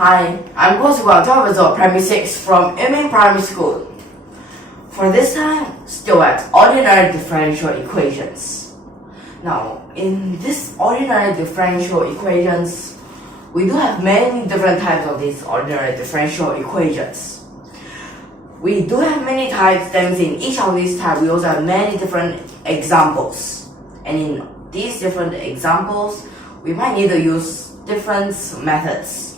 Hi, I'm GUO CHENG GUANG of Primary 6 from Yiming Primary School. For this time, still at ordinary differential equations. Now, in this ordinary differential equations, we do have many different types of these ordinary differential equations. We do have many types, that means in each of these types, we also have many different examples. And in these different examples, we might need to use different methods.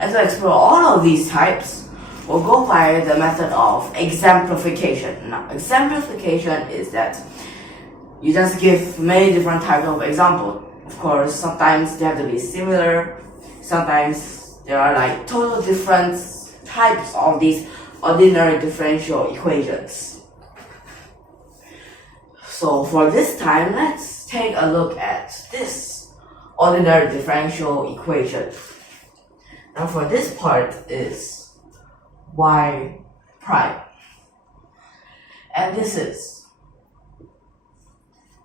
And to explore all of these types, we'll go by the method of exemplification. Now, exemplification is that you just give many different types of examples. Of course, sometimes they have to be similar. Sometimes there are like total different types of these ordinary differential equations. So for this time, let's take a look at this ordinary differential equation. Now for this part is y prime. And this is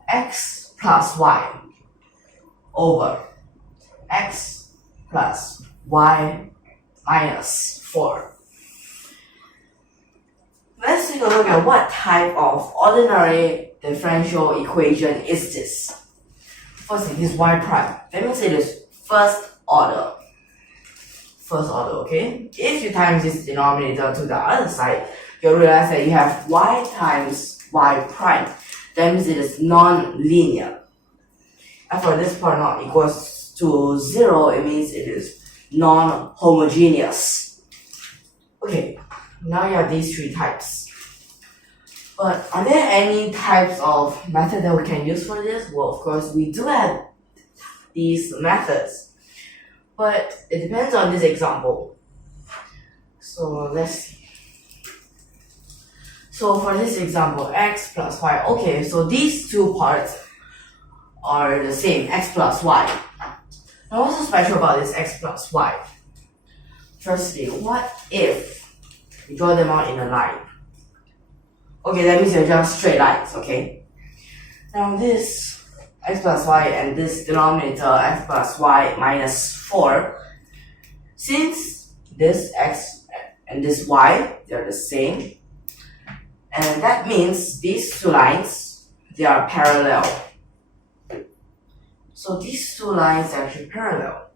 x plus y over x plus y minus 4. Let's take a look at what type of ordinary differential equation is this. First, it is y prime. That means it is first order. First order, okay? If you times this denominator to the other side, you'll realize that you have y times y prime. That means it is non-linear. And for this part not equals to 0, it means it is non-homogeneous. Okay, now you have these three types. But are there any types of method that we can use for this? Well, of course, we do have these methods. But it depends on this example. So let's see. So for this example, x plus y. Okay, so these two parts are the same, x plus y. Now what's so special about this x plus y? Firstly, what if we draw them out in a line? Okay, that means they're just straight lines, okay? Now this x plus y and this denominator x plus y minus 4, since this x and this y, they're the same, and that means these two lines, they are parallel. So these two lines are actually parallel.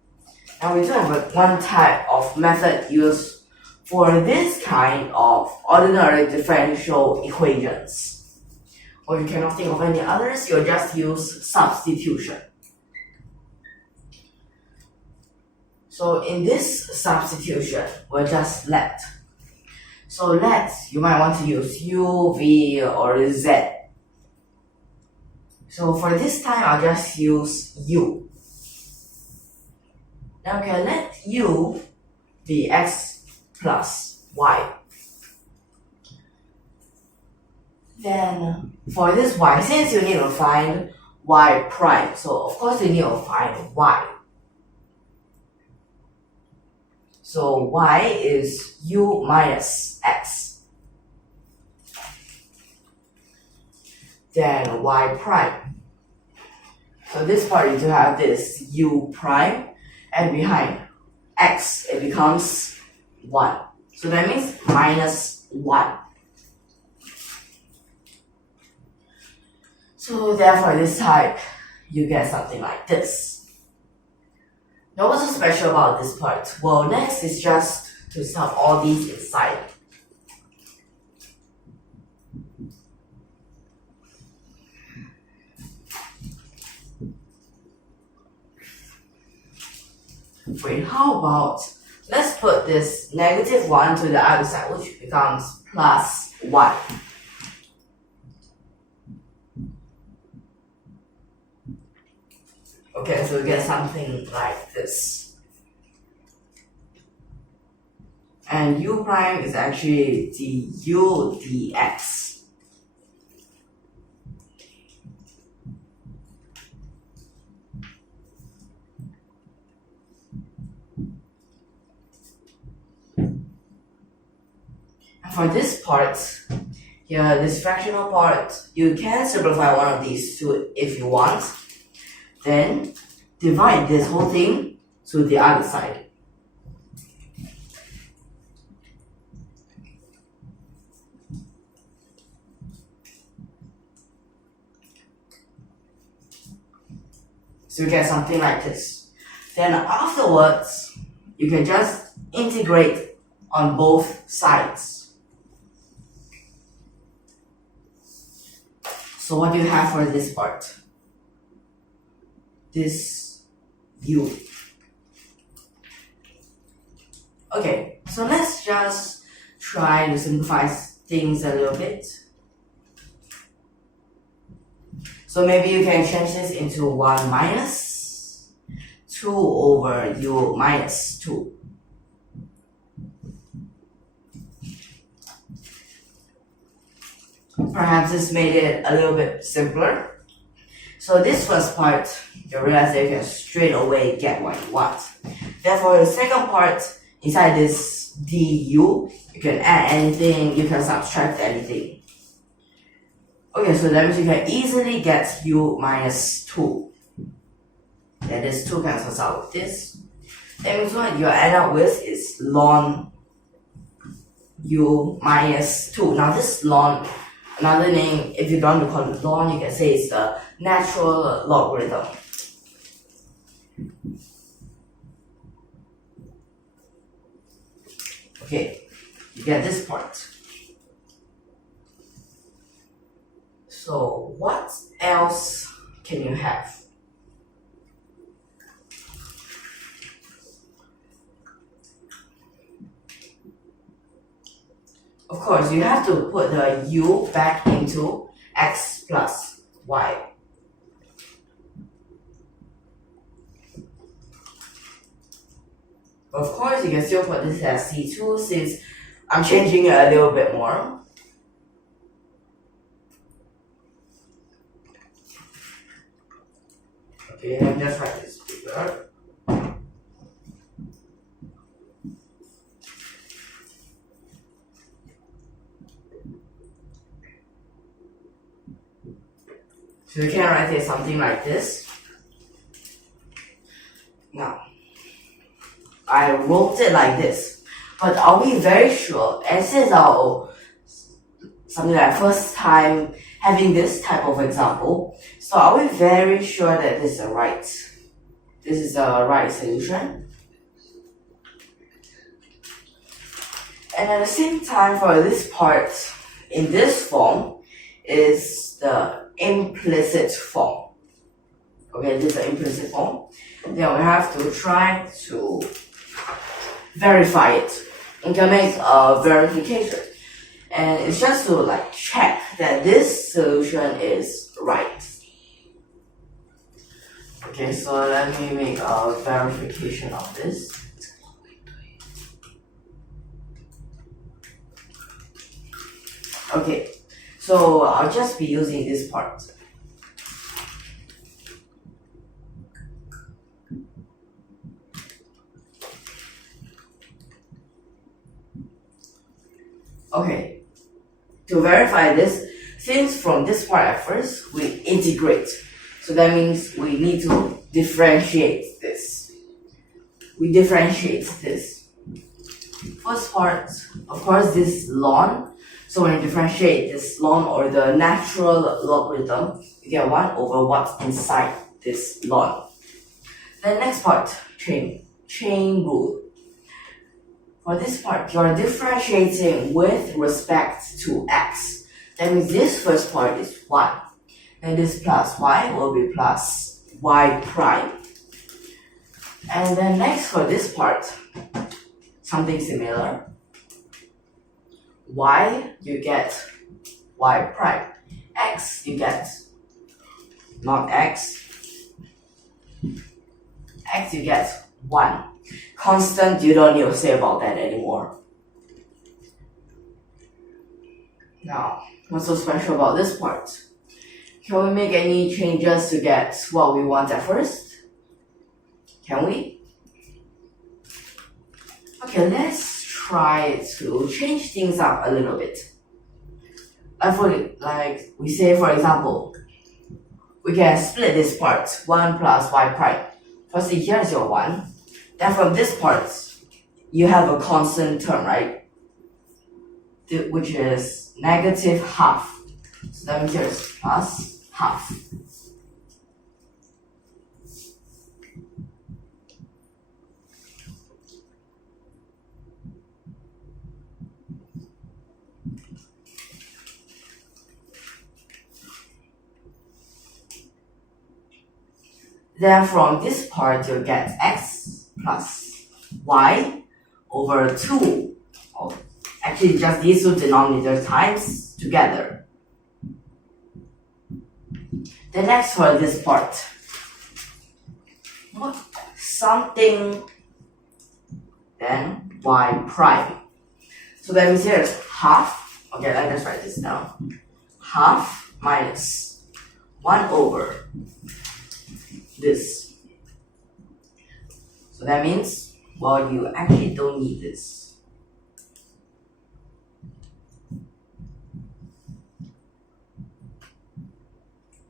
Now we do have one type of method used for this kind of ordinary differential equations. Or you cannot think of any others, you'll just use substitution. So in this substitution, we'll just let. So let, you might want to use u, v, or z. So for this time, I'll just use u. Now we can let u be x plus y. Then for this y, since you need to find y prime, so of course you need to find y. So y is u minus x. Then y prime. So this part you do have this u prime, and behind x it becomes 1. So that means minus 1. So therefore this type, you get something like this. Now what's so special about this part? Well, next is just to sum all these inside. Wait, how about, let's put this negative 1 to the other side, which becomes plus 1. Okay, so we get something like this. And u prime is actually du dx. And for this part, here, this fractional part, you can simplify one of these two if you want. Then divide this whole thing to the other side. So you get something like this. Then afterwards, you can just integrate on both sides. So what do you have for this part? This u. Okay, so let's just try to simplify things a little bit. So maybe you can change this into 1 minus 2 over u minus 2. Perhaps this made it a little bit simpler. So this first part, you realize that you can straight away get what you want. Therefore, the second part, inside this du, you can add anything, you can subtract anything. Okay, so that means you can easily get u minus 2. Then this 2 cancels out with this. That means what you end up with is ln u minus 2. Now this ln, another name, if you don't want to call it ln, you can say it's the natural logarithm. Okay, you get this part. So what else can you have? Of course, you have to put the u back into x plus y. Of course, you can still put this as C2 since I'm changing it a little bit more. Okay, let me just write this bigger. So you can write it something like this. Now, I wrote it like this, but are we very sure? And since our something like first time having this type of example, so are we very sure that this is the right solution? And at the same time, for this part in this form is the implicit form. Okay, this is the implicit form. Then we have to try to verify it. You can make a verification. And it's just to like check that this solution is right. Okay, so let me make a verification of this. Okay, so I'll just be using this part. Okay, to verify this, since from this part at first, we integrate. So that means we need to differentiate this. We differentiate this. First part, of course, this ln. So when you differentiate this ln or the natural logarithm, you get 1 over what's inside this ln. The next part, chain rule. For this part, you're differentiating with respect to x. That means this first part is 1. And this plus y will be plus y prime. And then next for this part, something similar. Y, you get y prime. X, you get not x. X, you get 1. Constant, you don't need to say about that anymore. Now, what's so special about this part? Can we make any changes to get what we want at first? Can we? Okay, let's try to change things up a little bit. Like we say, for example, we can split this part, 1 plus y prime. Firstly, here's your 1. Then from this part, you have a constant term, right? Which is negative half. So that means here's plus half. Then from this part, you'll get x plus y over 2. Oh, actually, just these two denominators times together. Then next for this part, something, then y prime. So that means here is half. Okay, let us write this down. Half minus 1 over this. So that means, well, you actually don't need this.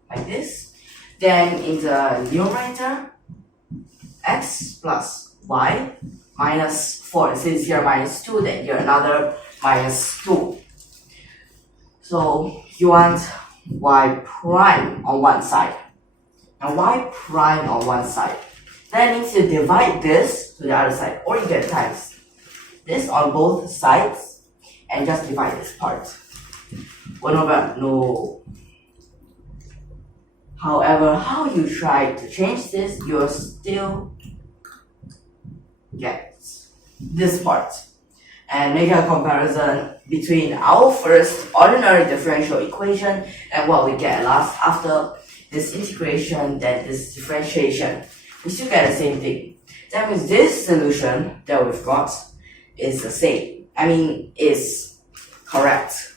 Like this. Then in the numerator, x plus y minus 4. Since here minus 2, then here another minus 2. So you want y prime on one side and y prime on one side. That means you divide this to the other side, or you can times this on both sides and just divide this part. 1 over no. However, how you try to change this, you'll still get this part. And make a comparison between our first ordinary differential equation and what we get last after this integration, then this differentiation. We still get the same thing. That means this solution that we've got is the same. I mean, is correct.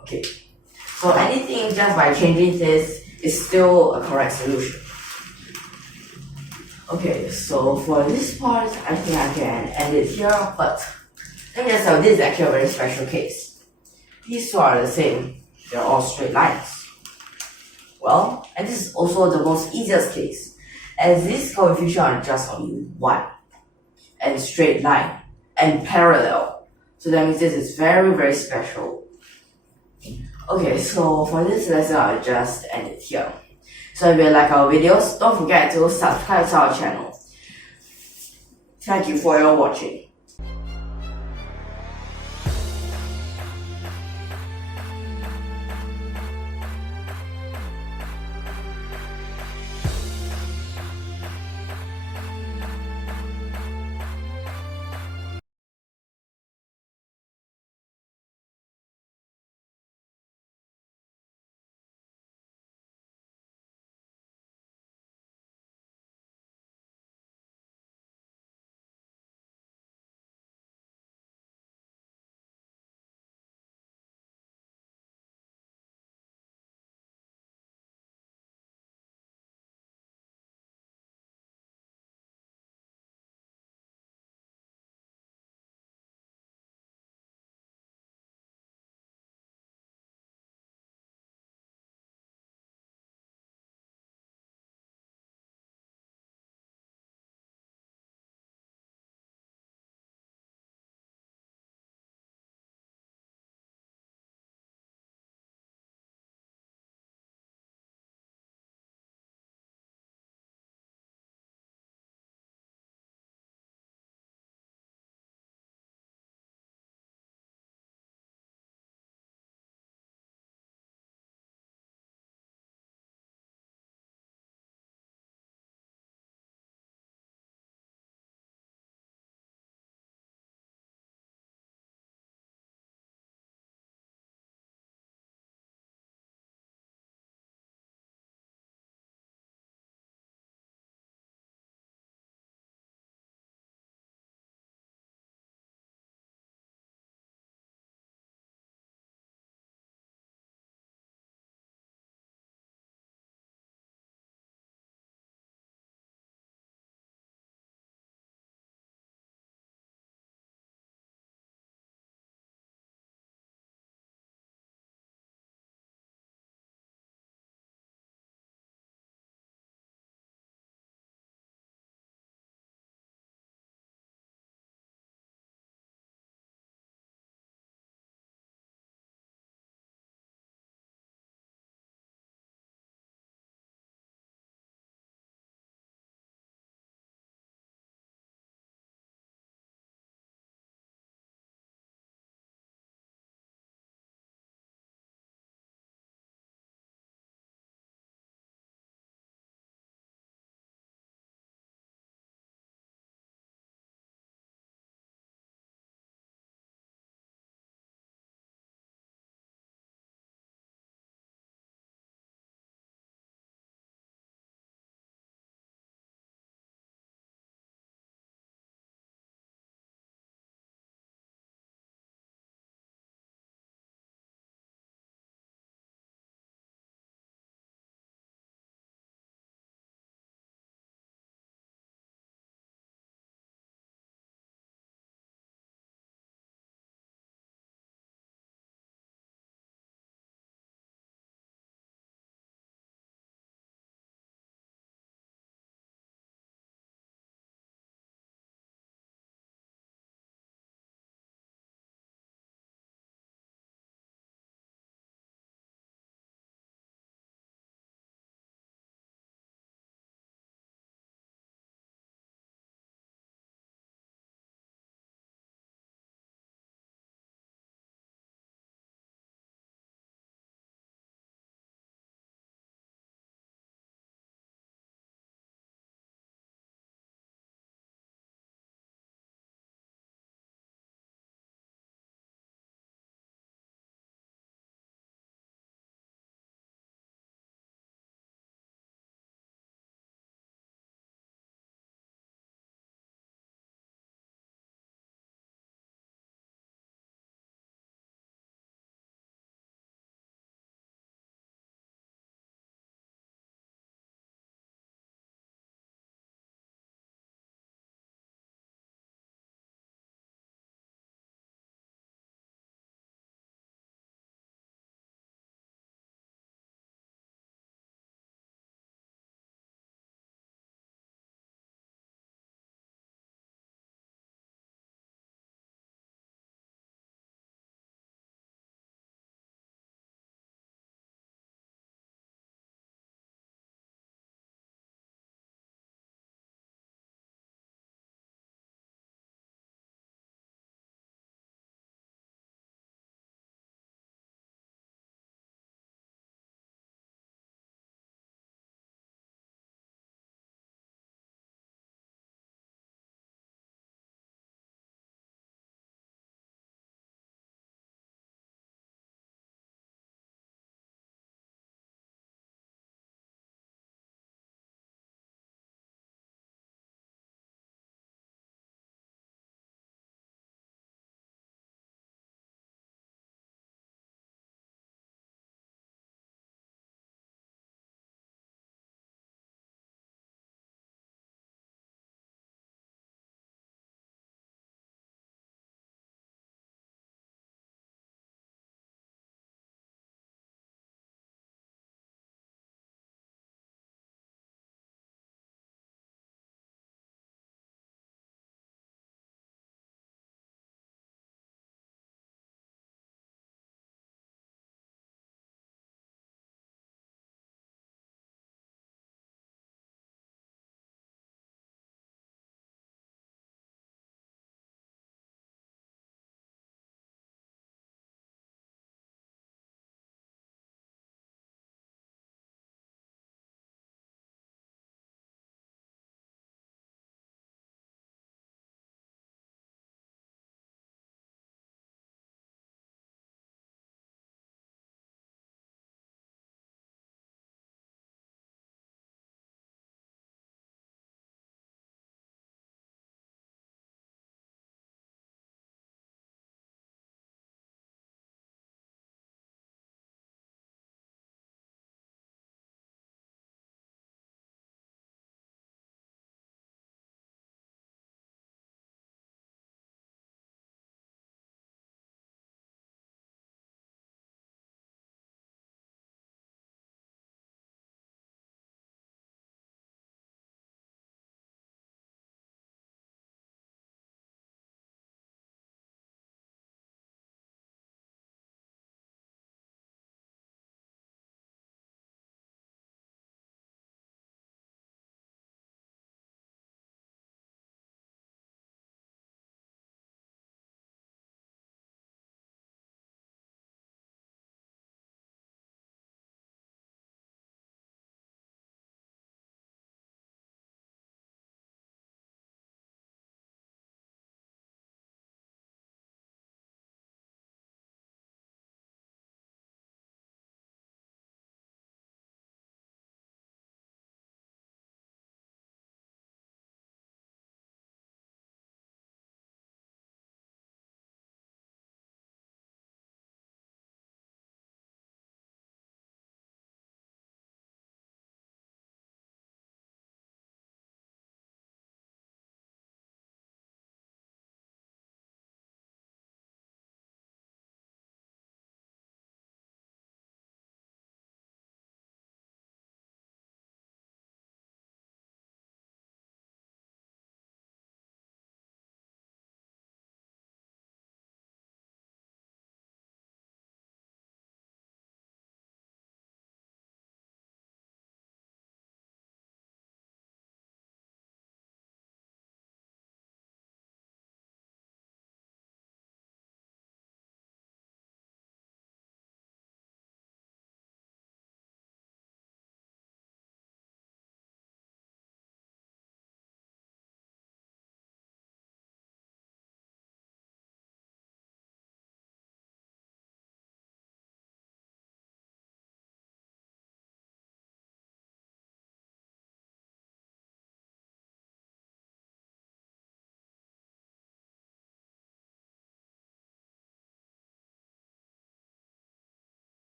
Okay. So anything just by changing this is still a correct solution. Okay, so for this part, I think I can end it here, but let me just say this is actually a very special case. These two are the same. They're all straight lines. Well, and this is also the most easiest case, as these coefficients are just only 1, and straight line, and parallel. So that means this is very, very special. Okay, so for this lesson, I'll just end it here. So if you like our videos, don't forget to subscribe to our channel. Thank you for your watching.